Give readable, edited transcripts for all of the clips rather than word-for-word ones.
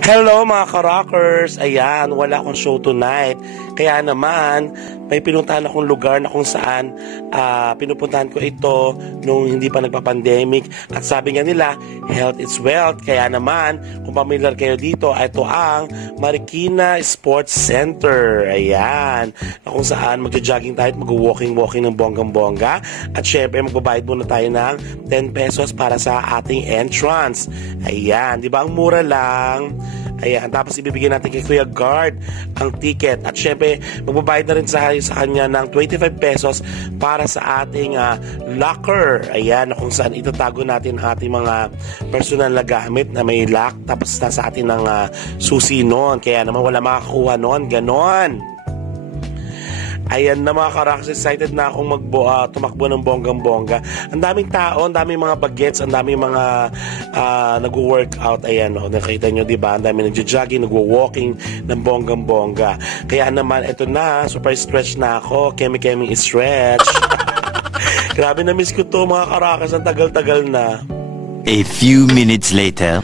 Hello mga ka-rockers! Ayan, wala akong show tonight. Kaya naman, may pinuntahan akong lugar na kung saan pinupuntahan ko ito nung hindi pa nagpa-pandemic. At sabi nga nila, health is wealth. Kaya naman, kung familiar kayo dito, ito ang Marikina Sports Center. Ayan, na kung saan magja-jogging tayo at mag-walking-walking ng bonggang-bongga. At syempre, magbabayad muna tayo ng 10 pesos para sa ating entrance. Ayan, di ba ang mura lang? Ayan, tapos ibibigay natin kay Kuya Guard ang ticket. At syempre, magbabayad na rin sa kanya ng 25 pesos para sa ating locker. Ayan, kung saan itatago natin ang ating mga personal na gamit na may lock. Tapos nasa atin ng susi noon. Kaya naman wala makakuha noon. Ganon. Ayan na mga karaks, excited na akong tumakbo ng bonggang-bongga. Ang daming tao, ang daming mga bagets, ang daming mga nag-workout. Ayan, nakita nyo, diba? Ang daming nag-jogging, nag-walking ng bonggang-bongga. Kaya naman, ito na, super stretch na ako. Kemi-kemi stretch. Grabe, na-miss ko to mga karaks. Ang tagal-tagal na. A few minutes later.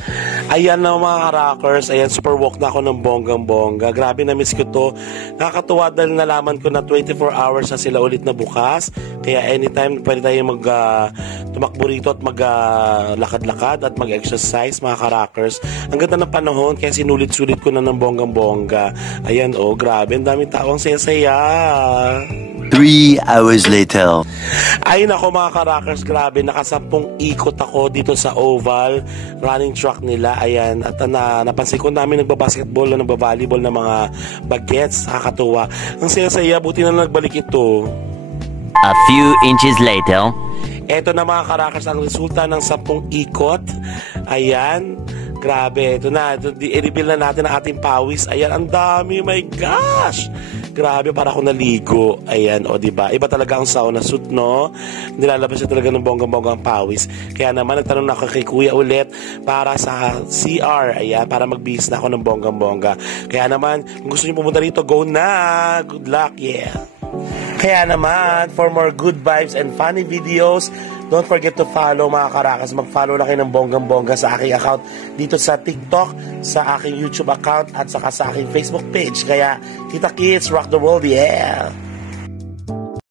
Ayan na mga ka-rockers, ayan, super walk na ako ng bonggang-bongga. Grabe, na-miss ko to. Nakakatuwa dahil nalaman ko na 24 hours na sila ulit na bukas. Kaya anytime pwede tayo tumakbo rito at lakad-lakad at mag-exercise mga ka-rockers. Ang ganda ng panahon kaya sinulit-sulit ko na ng bonggang-bongga. Ayan, grabe, ang daming tao, ang saya-saya. 3 hours later. Ay nako mga ka-rockers, grabe, nakasampung ikot ako dito sa oval running track nila. Ayan, at napansin ko namin nagbabasketball na nagbavolleyball na mga bagets. Nakakatuwa. Ang saya-saya, buti na nagbalik ito. A few inches later. Eto na mga ka-rockers ang resulta ng 10 ikot. Ayan, grabe, ito na, i-reveal na natin ang ating pawis. Ayan, ang dami, my gosh. Grabe, para ako naligo. Ayan, diba? Iba talaga ang sauna suit, no? Nilalabas siya talaga ng bonggang-bonggang pawis. Kaya naman, nagtanong na ako kay Kuya ulit para sa CR. Ayan, para magbihis na ako ng bonggang-bongga. Kaya naman, kung gusto niyo pumunta rito, go na! Good luck, yeah! Kaya naman, for more good vibes and funny videos, don't forget to follow mga karakas. Mag-follow na kayo ng bonggang-bongga sa aking account dito sa TikTok, sa aking YouTube account, at saka sa aking Facebook page. Kaya, kita kids, rock the world, yeah!